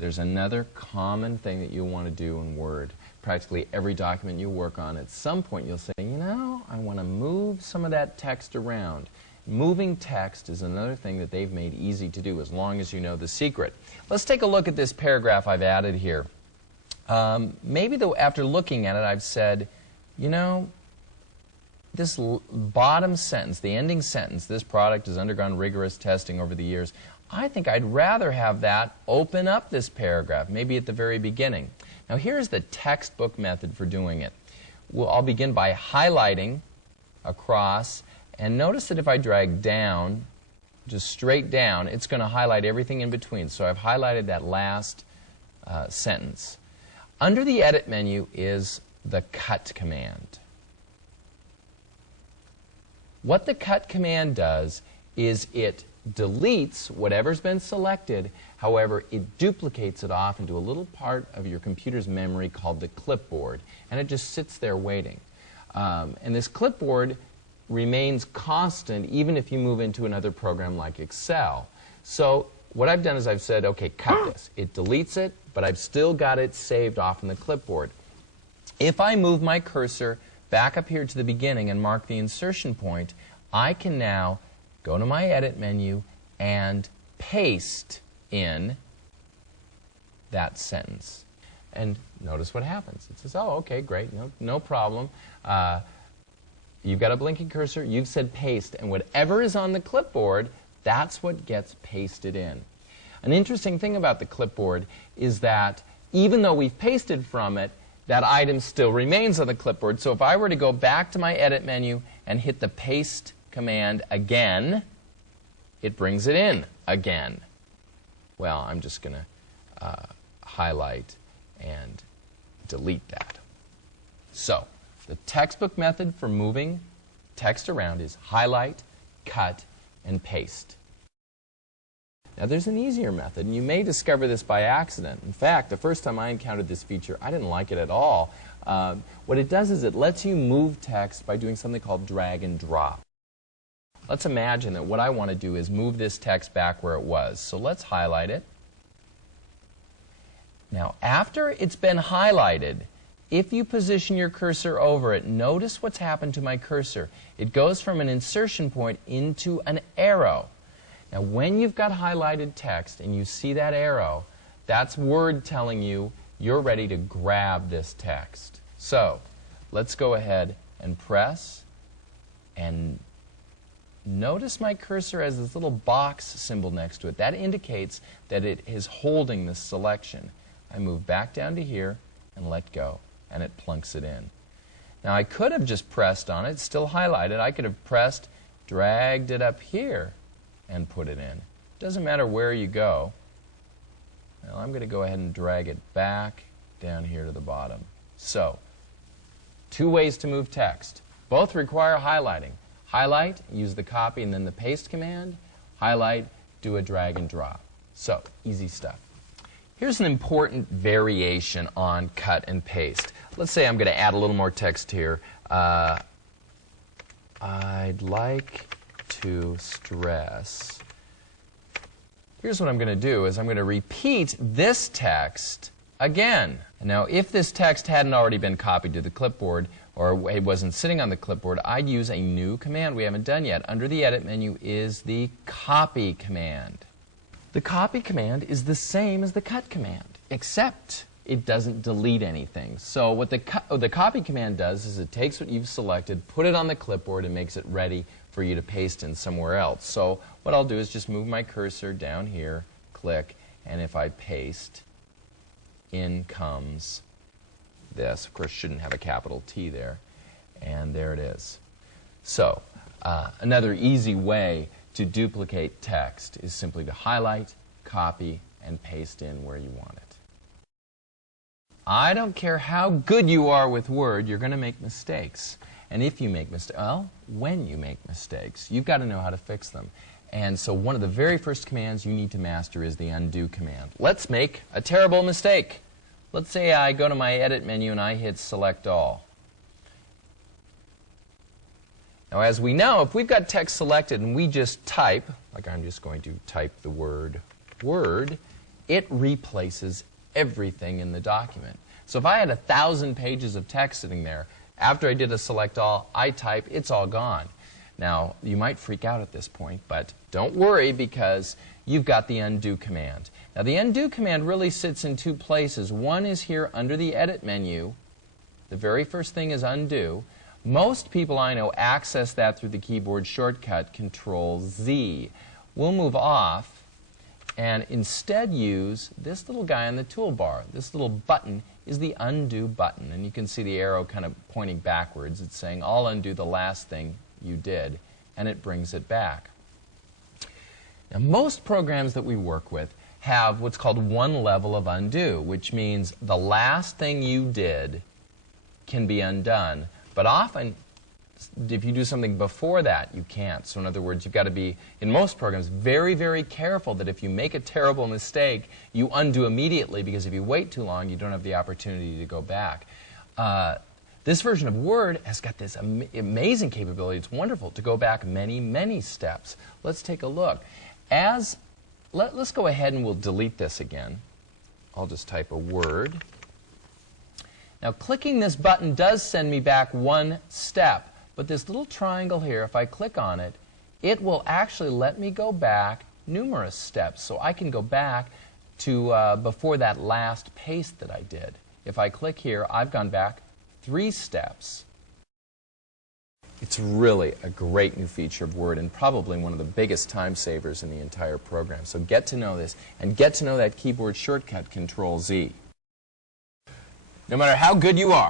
there's another common thing that you'll want to do in Word. Practically every document you work on, at some point you'll say, you know, I want to move some of that text around. Moving text is another thing that they've made easy to do as long as you know the secret. Let's take a look at this paragraph I've added here. Maybe though after looking at it I've said, you know, this bottom sentence, the ending sentence, this product has undergone rigorous testing over the years, I think I'd rather have that open up this paragraph, maybe at the very beginning. Now here's the textbook method for doing it. I'll begin by highlighting across, and notice that if I drag down, just straight down, it's going to highlight everything in between. So I've highlighted that last sentence. Under the Edit menu is the Cut command. What the Cut command does is it deletes whatever's been selected. However, it duplicates it off into a little part of your computer's memory called the clipboard, and it just sits there waiting. And this clipboard remains constant even if you move into another program like Excel. So what I've done is I've said, okay, cut this. It deletes it, but I've still got it saved off in the clipboard. If I move my cursor back up here to the beginning and mark the insertion point, I can now go to my Edit menu and paste in that sentence. And notice what happens. It says, oh, okay, great, no problem. You've got a blinking cursor, you've said paste, and whatever is on the clipboard, that's what gets pasted in. An interesting thing about the clipboard is that even though we've pasted from it, that item still remains on the clipboard. So if I were to go back to my Edit menu and hit the Paste command again, it brings it in again. Well, I'm just going to highlight and delete that. So the textbook method for moving text around is highlight, cut, and paste. Now there's an easier method, and you may discover this by accident. In fact, the first time I encountered this feature, I didn't like it at all. What it does is it lets you move text by doing something called drag and drop. Let's imagine that what I want to do is move this text back where it was. So let's highlight it. Now after it's been highlighted, if you position your cursor over it, notice what's happened to my cursor. It goes from an insertion point into an arrow. Now when you've got highlighted text and you see that arrow, that's Word telling you you're ready to grab this text. So let's go ahead and press, and notice my cursor has this little box symbol next to it. That indicates that it is holding this selection. I move back down to here and let go, and it plunks it in. Now I could have just pressed on it, it's still highlighted. I could have pressed, dragged it up here, and put it in. Doesn't matter where you go. Now I'm going to go ahead and drag it back down here to the bottom. So, two ways to move text. Both require highlighting. Highlight, use the copy and then the paste command. Highlight, do a drag and drop. So, easy stuff. Here's an important variation on cut and paste. Let's say I'm going to add a little more text here. I'd like to stress. Here's what I'm going to do is I'm going to repeat this text again. Now if this text hadn't already been copied to the clipboard or it wasn't sitting on the clipboard, I'd use a new command we haven't done yet. Under the Edit menu is the Copy command. The Copy command is the same as the Cut command, except it doesn't delete anything. So what the Copy command does is it takes what you've selected, put it on the clipboard, and makes it ready for you to paste in somewhere else. So what I'll do is just move my cursor down here, click, and if I paste, in comes this. Of course, shouldn't have a capital T there. And there it is. So another easy way to duplicate text is simply to highlight, copy, and paste in where you want it. I don't care how good you are with Word, you're going to make mistakes. And if you make mistakes, well, when you make mistakes, you've got to know how to fix them. And so one of the very first commands you need to master is the undo command. Let's make a terrible mistake. Let's say I go to my Edit menu and I hit Select All. Now as we know, if we've got text selected and we just type, like I'm just going to type the word Word, it replaces everything in the document. So if I had 1,000 pages of text sitting there, after I did a select all, I type, it's all gone. Now, you might freak out at this point, but don't worry because you've got the undo command. Now, the undo command really sits in two places. One is here under the edit menu. The very first thing is undo. Most people I know access that through the keyboard shortcut Control-Z. We'll move off and instead use this little guy on the toolbar. This little button is the undo button. And you can see the arrow kind of pointing backwards. It's saying, I'll undo the last thing you did, and it brings it back. Now, most programs that we work with have what's called one level of undo, which means the last thing you did can be undone. But often, if you do something before that, you can't. So in other words, you've got to be, in most programs, very, very careful that if you make a terrible mistake, you undo immediately, because if you wait too long, you don't have the opportunity to go back. This version of Word has got this amazing capability. It's wonderful to go back many, many steps. Let's take a look. Let's go ahead and we'll delete this again. I'll just type a word. Now, clicking this button does send me back one step. But this little triangle here, if I click on it, it will actually let me go back numerous steps. So I can go back to before that last paste that I did. If I click here, I've gone back 3 steps. It's really a great new feature of Word and probably one of the biggest time savers in the entire program. So get to know this and get to know that keyboard shortcut Control-Z. No matter how good you are,